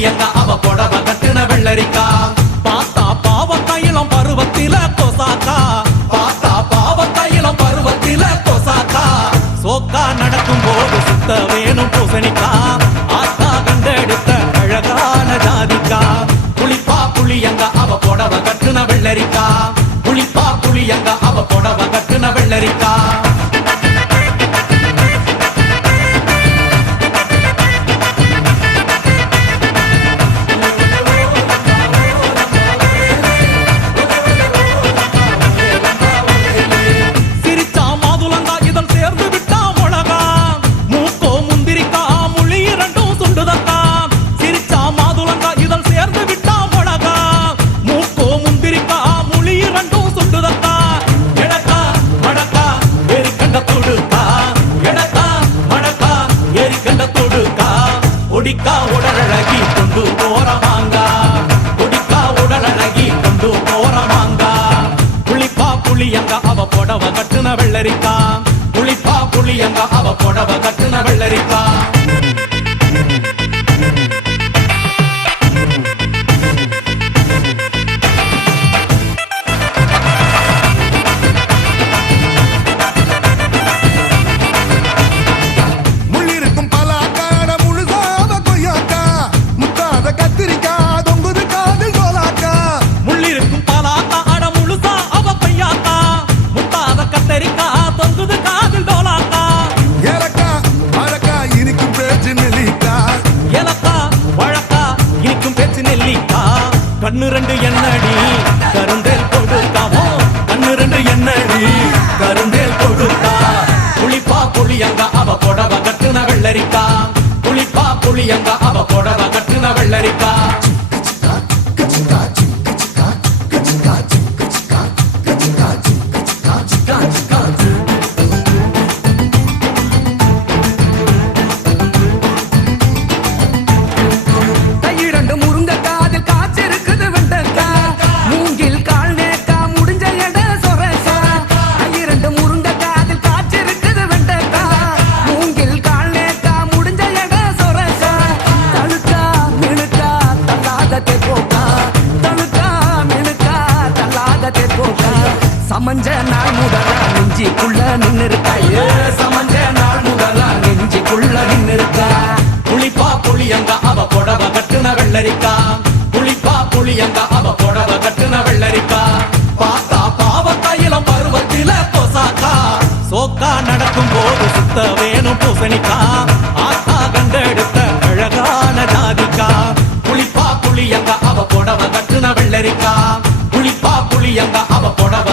எங்க அவ புடவ கட்டுன வெள்ளரிக்கா? பார்த்தா பாவக்காயிலம் பருவத்தில கொசாக்கா. பார்த்தா பாவக்காயிலம் பருவத்தில கொசாக்கா. சோக்கா நடக்கும் போது சுத்த வேணும் பூசணிக்கா. ஆத்தா கண்டெடுத்த அழகான ஜாதிக்கா. புளிப்பா புளி எங்க அவ புடவ கட்டுன வெள்ளரிக்கா. புளிப்பா புளி எங்க அவ புடவ கட்டுன வெள்ளரிக்கா. ஒடிக்கா உடலழகி கொண்டு போறவாங்கா ஒடிக்கா உடலழகி கொண்டு போறவாங்கா புளிப்பா புளியங்க அவ புடவ கட்டுன வெள்ளரிக்கா. புளிப்பா புளியங்க அவ புடவ கட்டுன வெள்ளரிக்கா. கண்ணு ரெண்டு எண்ணடி கருந்தேல் கொடுத்தாவோ கண்ணு ரெண்டு எண்ணடி கருந்தேல் கொடுத்தா புளிப்பா புளியங்க அவ புடவ கட்டுன வெள்ளரிக்கா. புளிப்பா புளியங்க அவ புடவ கட்டுன வெள்ளரிக்கா. சமஞ்ச நாள் முதலா நெஞ்சிக்குள்ள நின்னு இருக்கா ஏ சமஞ்ச நாள் முதலா நெஞ்சிக்குள்ள நின்னு இருக்கா புளிப்பா புளியங்க அவ புடவ கட்டுன வெள்ளரிக்கா? புளிப்பா புளியங்க அவ புடவ கட்டுன வெள்ளரிக்கா? பார்த்தா பாவக்காயிலம் பருவத்தில பொசாக்கா சோக்கா நடக்கும் போது சுத்த வேணும் பூசணிக்கா? ஆத்தா கண்டெடுத்த அழகான ஜாதிக்கா? புளிப்பா புளியங்க அவ புடவ கட்டுன வெள்ளரிக்கா? புளிப்பா புளியங்க அவ புடவ